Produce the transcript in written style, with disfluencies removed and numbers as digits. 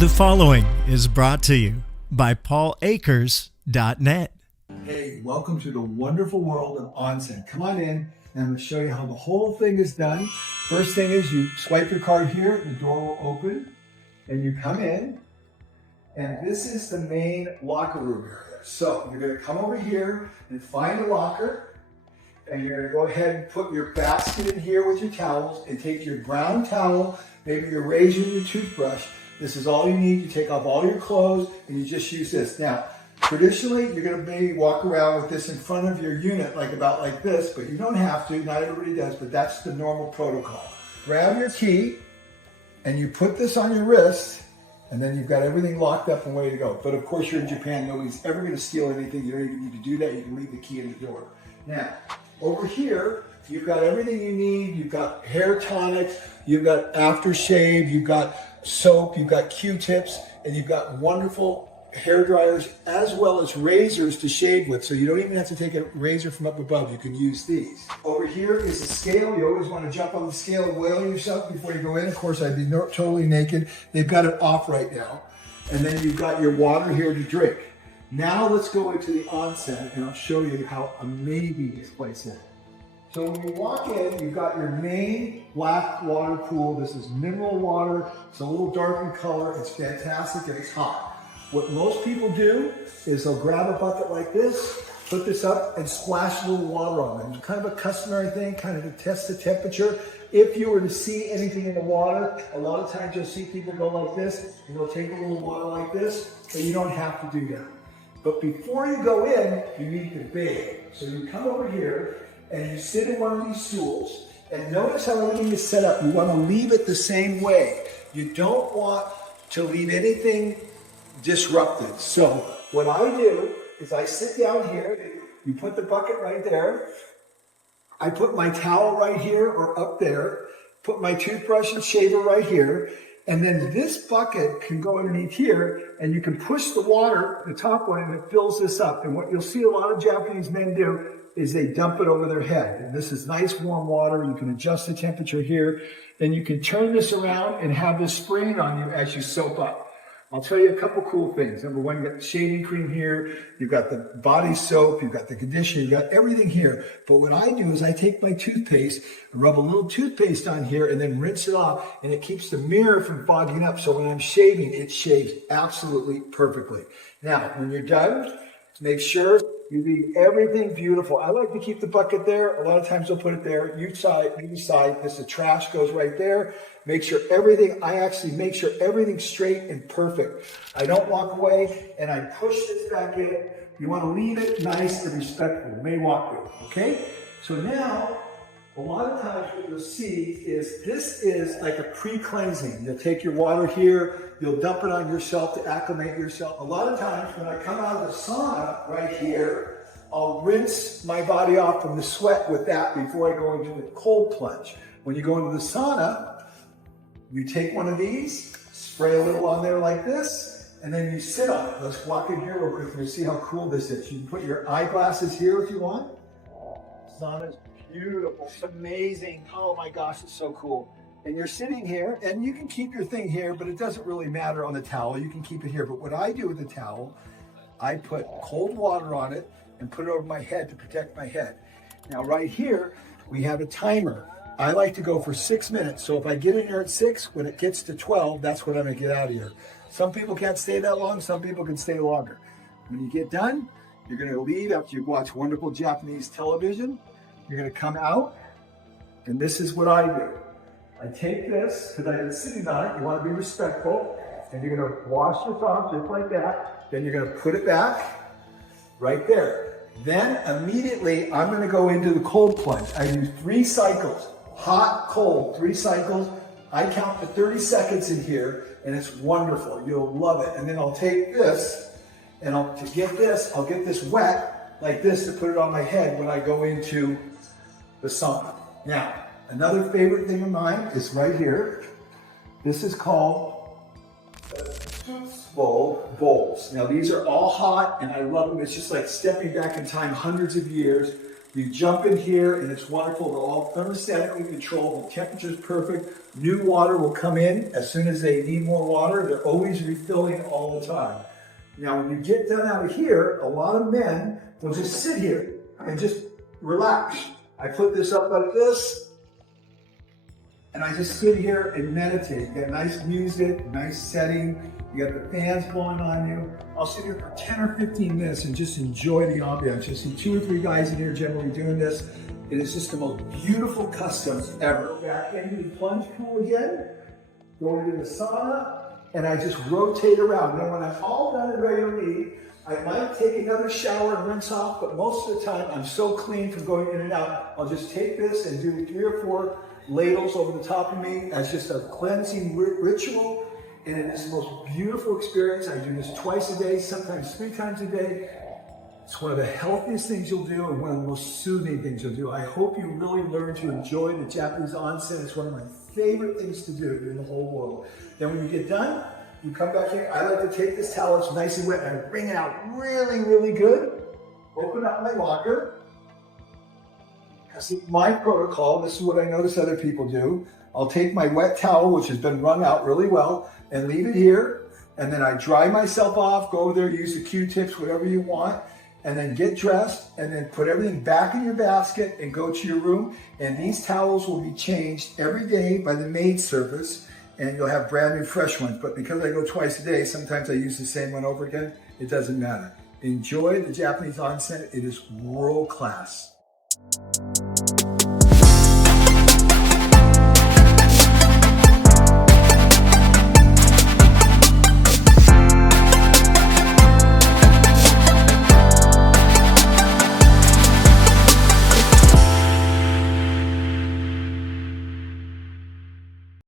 The following is brought to you by PaulAkers.net. Hey, welcome to the wonderful world of onsen. Come on in and I'm going to show you how the whole thing is done. First thing is you swipe your card here, the door will open and you come in, and this is the main locker room area. So you're going to come over here and find a locker, and you're going to go ahead and put your basket in here with your towels and take your brown towel, maybe your razor and your toothbrush. This is all you need. You take off all your clothes and you just use this. Now, traditionally, you're going to maybe walk around with this in front of your unit, about like this, but you don't have to. Not everybody does, but that's the normal protocol. Grab your key and you put this on your wrist, and then you've got everything locked up and ready to go. But of course, you're in Japan. Nobody's ever going to steal anything. You don't even need to do that. You can leave the key in the door. Now, over here, you've got everything you need. You've got hair tonics, you've got aftershave, you've got soap, you've got Q-tips, and you've got wonderful hair dryers as well as razors to shave with. So you don't even have to take a razor from up above. You can use these. Over here is a scale. You always want to jump on the scale and weigh yourself before you go in. Of course, I'd be totally naked. They've got it off right now. And then you've got your water here to drink. Now let's go into the onsen and I'll show you how amazing this place is. So when you walk in, you've got your main black water pool. This is mineral water. It's a little dark in color. It's fantastic and it's hot. What most people do is they'll grab a bucket like this, put this up and splash a little water on them. It's kind of a customary thing, kind of to test the temperature. If you were to see anything in the water, a lot of times you'll see people go like this and they'll take a little water like this, but you don't have to do that. But before you go in, you need to bathe. So you come over here and you sit in one of these stools, and notice how everything is set up. You want to leave it the same way. You don't want to leave anything disrupted. So what I do is I sit down here, you put the bucket right there, I put my towel right here or up there, put my toothbrush and shaver right here, and then this bucket can go underneath here, and you can push the water, the top one, and it fills this up. And what you'll see a lot of Japanese men do is they dump it over their head. And this is nice warm water. You can adjust the temperature here. Then you can turn this around and have this spraying on you as you soap up. I'll tell you a couple cool things. Number one, you've got the shaving cream here. You've got the body soap. You've got the conditioner. You've got everything here. But what I do is I take my toothpaste, rub a little toothpaste on here, and then rinse it off. And it keeps the mirror from fogging up. So when I'm shaving, it shaves absolutely perfectly. Now, when you're done, make sure you leave everything beautiful. I like to keep the bucket there. A lot of times I'll put it there. You side. This the trash goes right there. Make sure I actually make sure everything's straight and perfect. I don't walk away and I push this back in. You want to leave it nice and respectful. You may walk through, okay? So now, a lot of times what you'll see is this is like a pre-cleansing. You'll take your water here, you'll dump it on yourself to acclimate yourself. A lot of times when I come out of the sauna right here, I'll rinse my body off from the sweat with that before I go into the cold plunge. When you go into the sauna, you take one of these, spray a little on there like this, and then you sit on it. Let's walk in here real quick and see how cool this is. You can put your eyeglasses here if you want. Sauna's beautiful. It's amazing. Oh my gosh, it's so cool. And you're sitting here, and you can keep your thing here, but it doesn't really matter on the towel. You can keep it here. But what I do with the towel, I put cold water on it and put it over my head to protect my head. Now right here, we have a timer. I like to go for 6 minutes. So if I get in here at 6, when it gets to 12, that's when I'm gonna get out of here. Some people can't stay that long, some people can stay longer. When you get done, you're gonna leave after you watch wonderful Japanese television. You're gonna come out, and this is what I do. I take this, because I've been sitting on it, you wanna be respectful, and you're gonna wash this off just like that. Then you're gonna put it back right there. Then immediately, I'm gonna go into the cold plunge. I do 3 cycles. Hot, cold, 3 cycles. I count to 30 seconds in here, and it's wonderful. You'll love it. And then I'll take this, and I'll get this wet like this to put it on my head when I go into the sauna. Now, another favorite thing of mine is right here. This is called bowls. Now these are all hot, and I love them. It's just like stepping back in time hundreds of years. You jump in here and it's wonderful. They're all thermostatically controlled. The temperature's perfect. New water will come in as soon as they need more water. They're always refilling all the time. Now, when you get done out of here, a lot of men will just sit here and just relax. I put this up like this, and I just sit here and meditate. You got nice music, nice setting. You got the fans blowing on you. I'll sit here for 10 or 15 minutes and just enjoy the ambiance. You'll see 2 or 3 guys in here generally doing this. It is just the most beautiful custom ever. Back into the plunge pool again, going into the sauna, and I just rotate around. Then when I'm all done and ready to leave, I might take another shower and rinse off, but most of the time I'm so clean from going in and out, I'll just take this and do 3 or 4 ladles over the top of me as just a cleansing ritual. And it is the most beautiful experience. I do this twice a day, sometimes 3 times a day. It's one of the healthiest things you'll do and one of the most soothing things you'll do. I hope you really learn to enjoy the Japanese onsen. It's one of my favorite things to do in the whole world. Then when you get done, you come back here. I like to take this towel, it's nice and wet, and I wring it out really, really good. Open up my locker. This is my protocol. This is what I notice other people do. I'll take my wet towel, which has been wrung out really well, and leave it here. And then I dry myself off, go over there, use the Q-tips, whatever you want, and then get dressed, and then put everything back in your basket and go to your room. And these towels will be changed every day by the maid service, and you'll have brand new fresh ones. But because I go twice a day, sometimes I use the same one over again. It doesn't matter. Enjoy the Japanese onsen. It is world class.